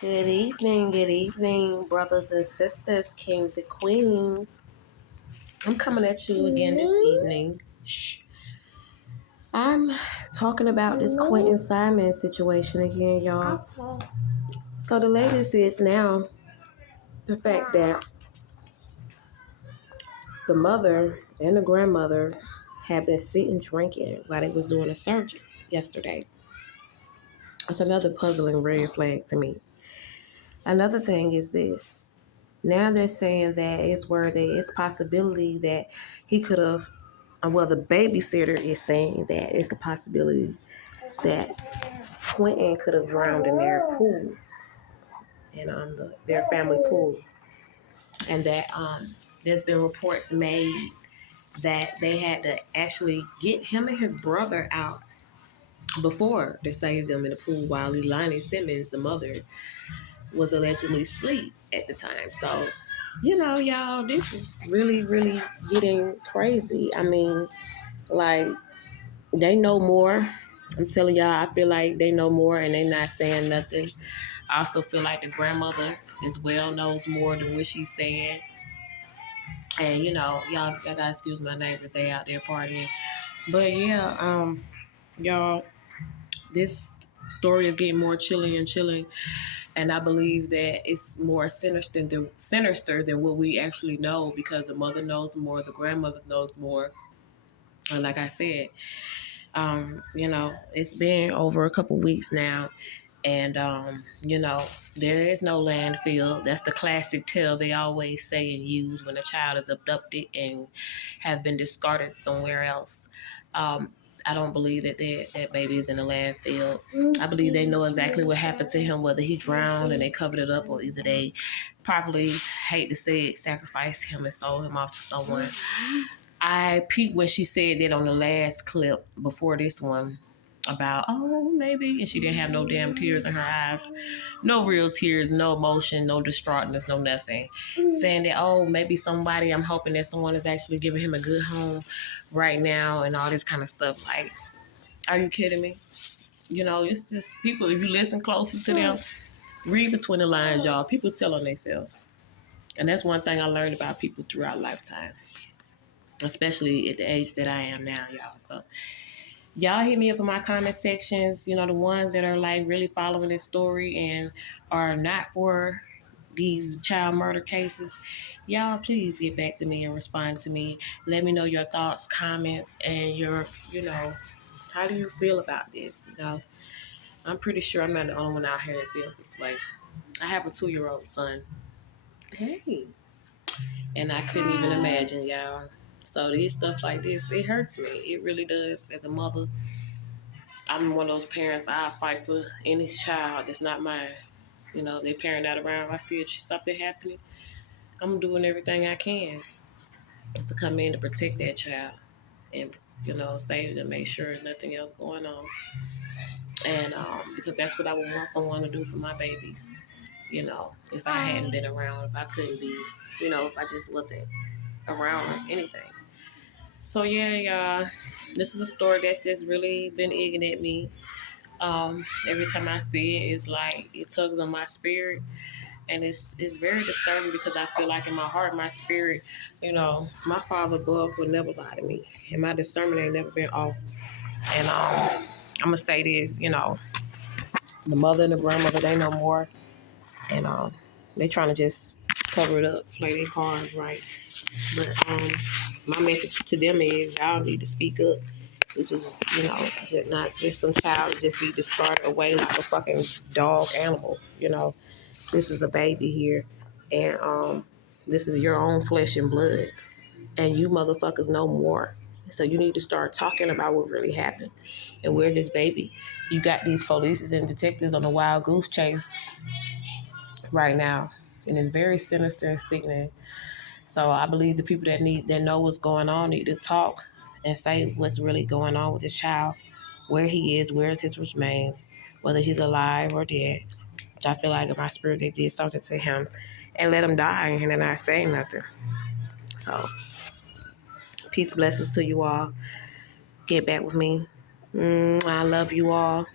Good evening, brothers and sisters, kings and queens. I'm coming at you again this evening. I'm talking about this Quintin Simmons situation again, y'all. So the latest is now the fact that the mother and the grandmother have been sitting drinking while they was doing a surgery yesterday. It's another puzzling red flag to me. Another thing is this. Now they're saying that it's possibility that he could have, the babysitter is saying that it's a possibility that Quentin could have drowned in their pool, their family pool, and that there's been reports made that they had to actually get him and his brother out before to save them in the pool while Quintin Simmons, the mother, was allegedly asleep at the time. So, y'all, this is really, really getting crazy. I mean, like, they know more. I'm telling y'all, I feel like they know more and they not saying nothing. I also feel like the grandmother as well knows more than what she's saying. And, y'all gotta excuse my neighbors, they out there partying. But yeah, y'all, this story is getting more chilling and chilling. And I believe that it's more sinister than what we actually know, because the mother knows more, the grandmother knows more. And like I said, it's been over a couple weeks now. And, there is no landfill. That's the classic tale they always say and use when a child is abducted and have been discarded somewhere else. I don't believe that that baby is in a landfill. I believe they know exactly what happened to him, whether he drowned and they covered it up, or either they probably, hate to say it, sacrificed him and sold him off to someone. I peeped when she said that on the last clip before this one about, oh, maybe, and she didn't have no damn tears in her eyes. No real tears, no emotion, no distraughtness, no nothing. Saying that, oh, maybe somebody, I'm hoping that someone is actually giving him a good home right now and all this kind of stuff. Like, are you kidding me? It's just people, if you listen closer to them, read between the lines, y'all. People tell on themselves. And that's one thing I learned about people throughout lifetime, especially at the age that I am now, y'all. So y'all hit me up in my comment sections, the ones that are like really following this story and are not for these child murder cases. Y'all please get back to me and respond to me. Let me know your thoughts, comments, and your, how do you feel about this? I'm pretty sure I'm not the only one out here that feels this way. I have a 2-year-old son. Hey. And I couldn't even imagine, y'all. So these stuff like this, it hurts me. It really does. As a mother, I'm one of those parents, I fight for any child that's not mine. They parent out around. If I see something happening, I'm doing everything I can to come in to protect that child and, save them, make sure nothing else going on. And because that's what I would want someone to do for my babies. If I hadn't been around, if I couldn't be, if I just wasn't around or anything. So yeah, y'all, this is a story that's just really been egging at me. Every time I see it, it's like it tugs on my spirit, and it's very disturbing because I feel like in my heart, my spirit, my Father above will never lie to me, and my discernment ain't never been off. And I'm gonna say this, the mother and the grandmother, they know more, and they trying to just cover it up, play their cards right. But my message to them is y'all need to speak up. This is, just not just some child to just be discarded away like a fucking dog animal. This is a baby here, and this is your own flesh and blood, and you motherfuckers know more. So you need to start talking about what really happened and where's this baby. You got these police and detectives on a wild goose chase right now, and it's very sinister and sickening. So I believe the people that know what's going on need to talk and say what's really going on with this child, where he is, where's his remains, whether he's alive or dead. Which I feel like in my spirit they did something to him and let him die and they're not saying nothing. So peace, blessings to you all. Get back with me. I love you all.